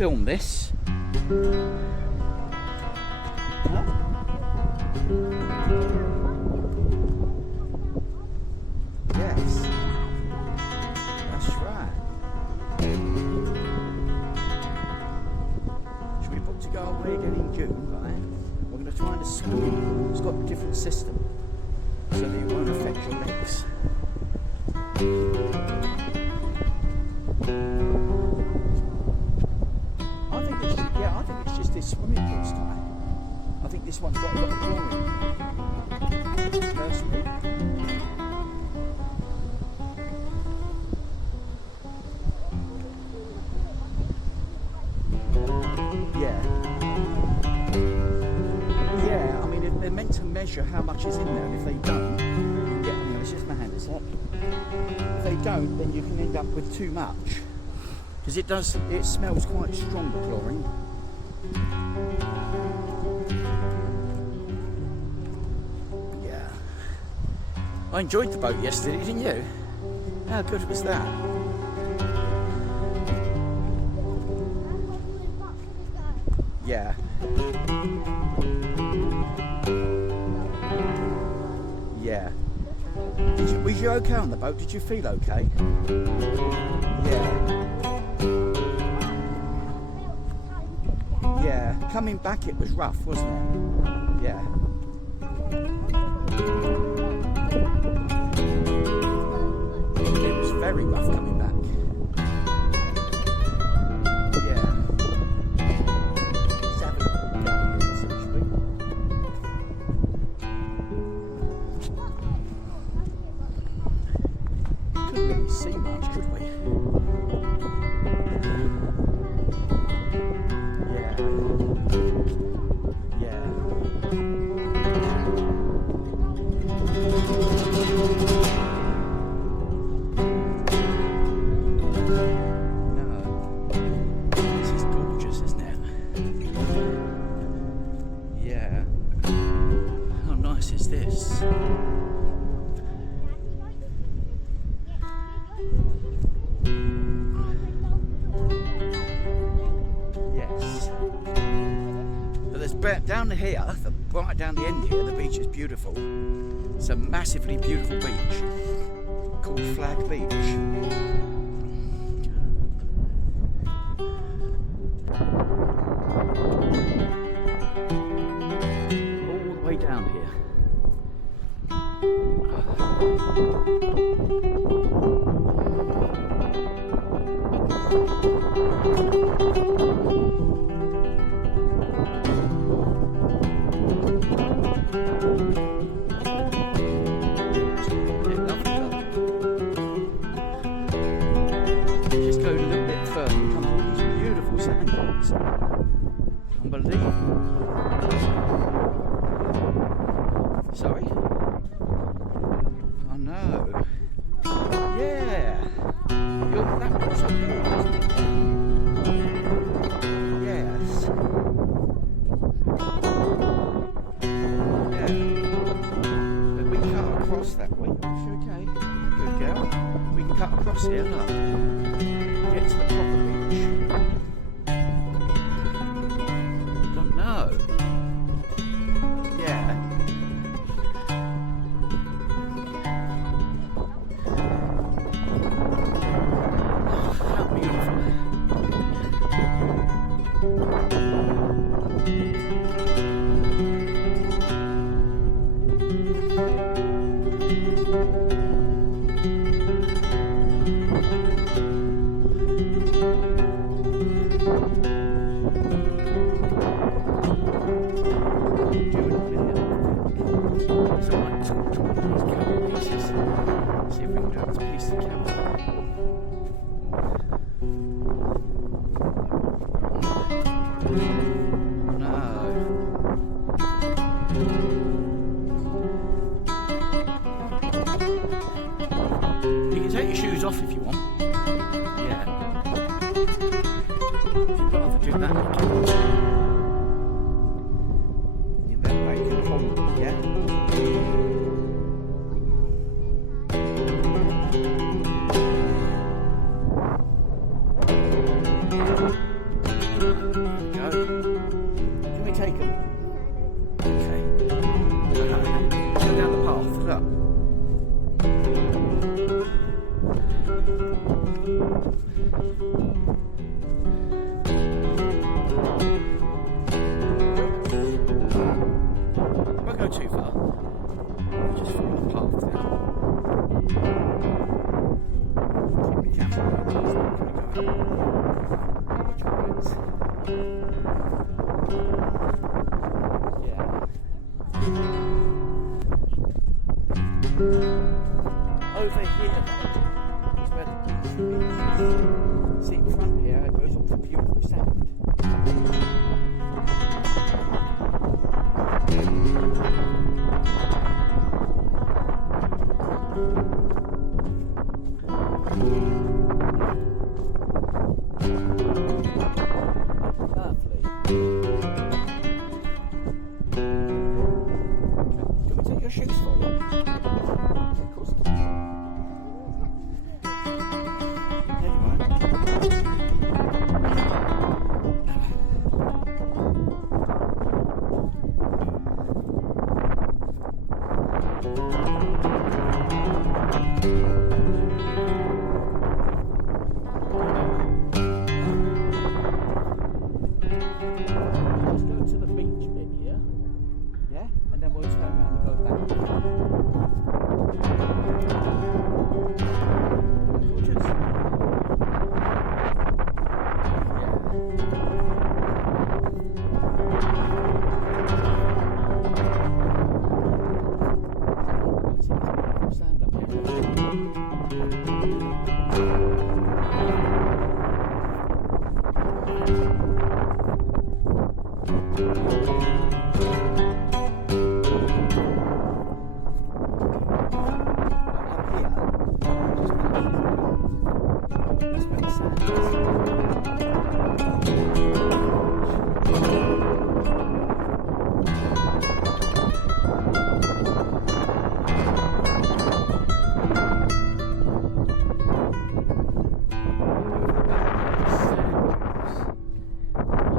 film this. Huh? Yes, that's right. Should we book to go away again in June, right? We're going to try and swim. It's got a different system, so that it won't affect your legs. I think it's just this swimming pool style. I think this one's got a lot of chlorine. Personally. Yeah, I mean, if they're meant to measure how much is in there, and if they don't, you get, it's just my hand, is that? If they don't, then you can end up with too much. Because it smells quite strong, the chlorine. Yeah. I enjoyed the boat yesterday, didn't you? How good was that? Yeah. Yeah. Was you okay on the boat? Did you feel okay? Yeah. Yeah. Coming back it was rough, wasn't it? Yeah. It was very rough coming back. See much, could we? Yeah. Yeah. No. This is gorgeous, isn't it? Yeah. How nice is this? Down here, right down the end here, the beach is beautiful. It's a massively beautiful beach called Flag Beach. All the way down here. Just go a little bit further and come to these beautiful sand dunes. Unbelievable. Sorry? I know. Yeah. That looks like yours, doesn't it? Yes. Yeah. But we cut across that way. Okay. Good girl. We can cut across here, look. Get to the proper beach. Don't know. Yeah. How beautiful. See if we can do it to piece the camera. No. You can take your shoes off if you want. Yeah. You'd rather do that. You better make it hold, yeah? the camera going, it's not going to go out. Which happens. Over here though is where the beach is. See in front here, it goes off the beautiful sand. Lovely. Can we take your shoes for you? Of course. There you are. Let's go to the beach bit here, yeah, and then we'll turn around and go back. Gorgeous. Yeah. Sand up here.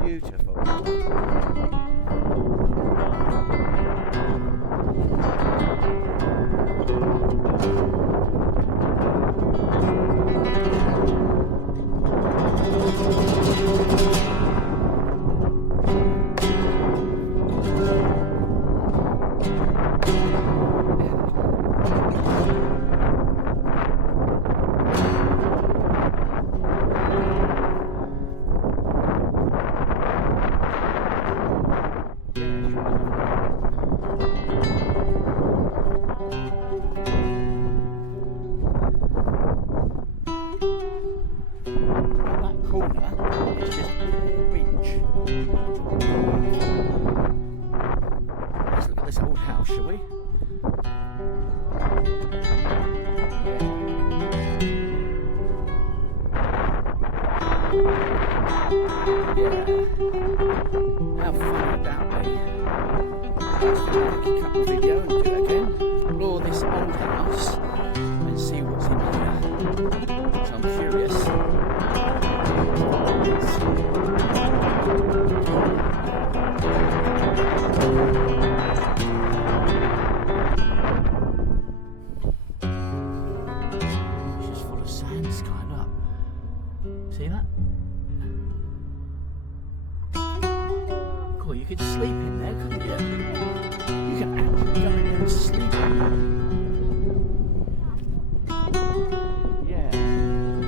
Beautiful. That corner is just beach. Let's look at this old house, shall we? Yeah. How fun would that be? Let's do a couple video and do it again. Explore this old house and see what's in here. So I'm curious. It's just full of sand, Sky, look. See that? Cool, you could sleep in there, couldn't you? You can actually go in there and sleep. Yeah.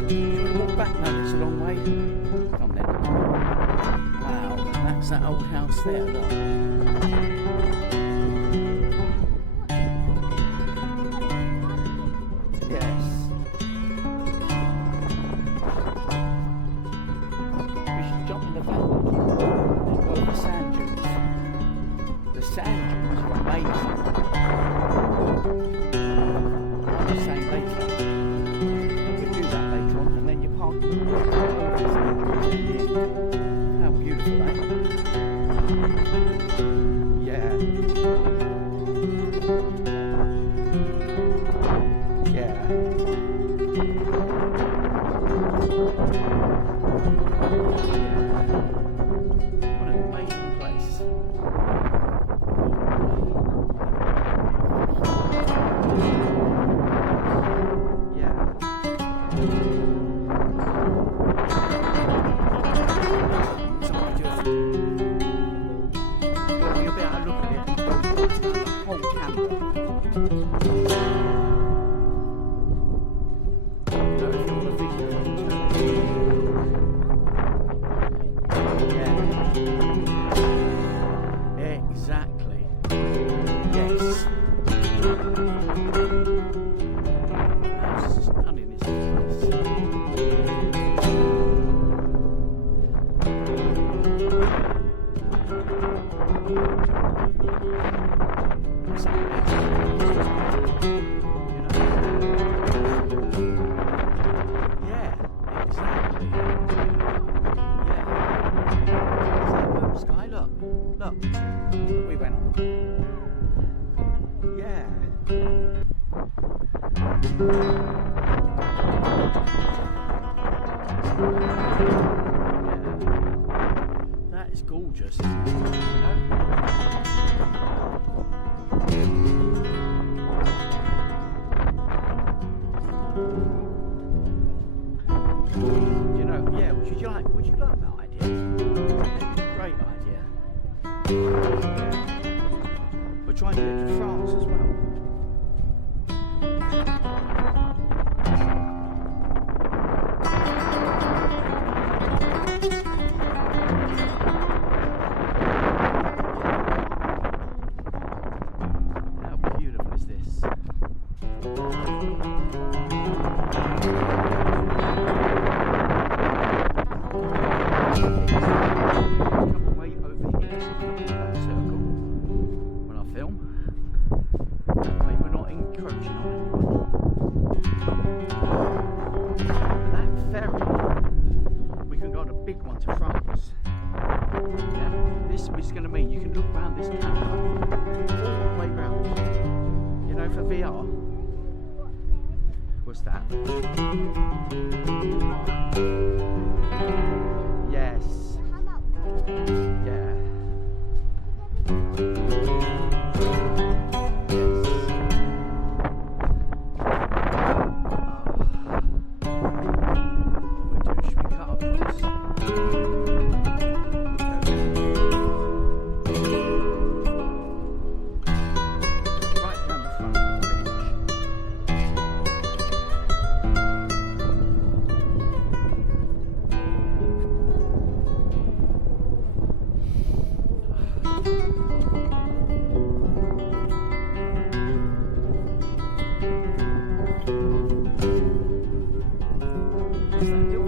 Do you want to walk back now? It's a long way. Come then. Wow, that's that old house there, look. Sand dunes are amazing. I was saying later, you could do that later on and then you park in. How beautiful, eh? Yeah. Yeah. What an amazing place. So if you want a video gorgeous, isn't it? You know? Yeah, would you like that idea? Great idea. We're trying to do it to France as well. How beautiful is this? It's going to mean you can look around this camera all the way round. You know, for VR. What's that? Yes. Yeah. Is that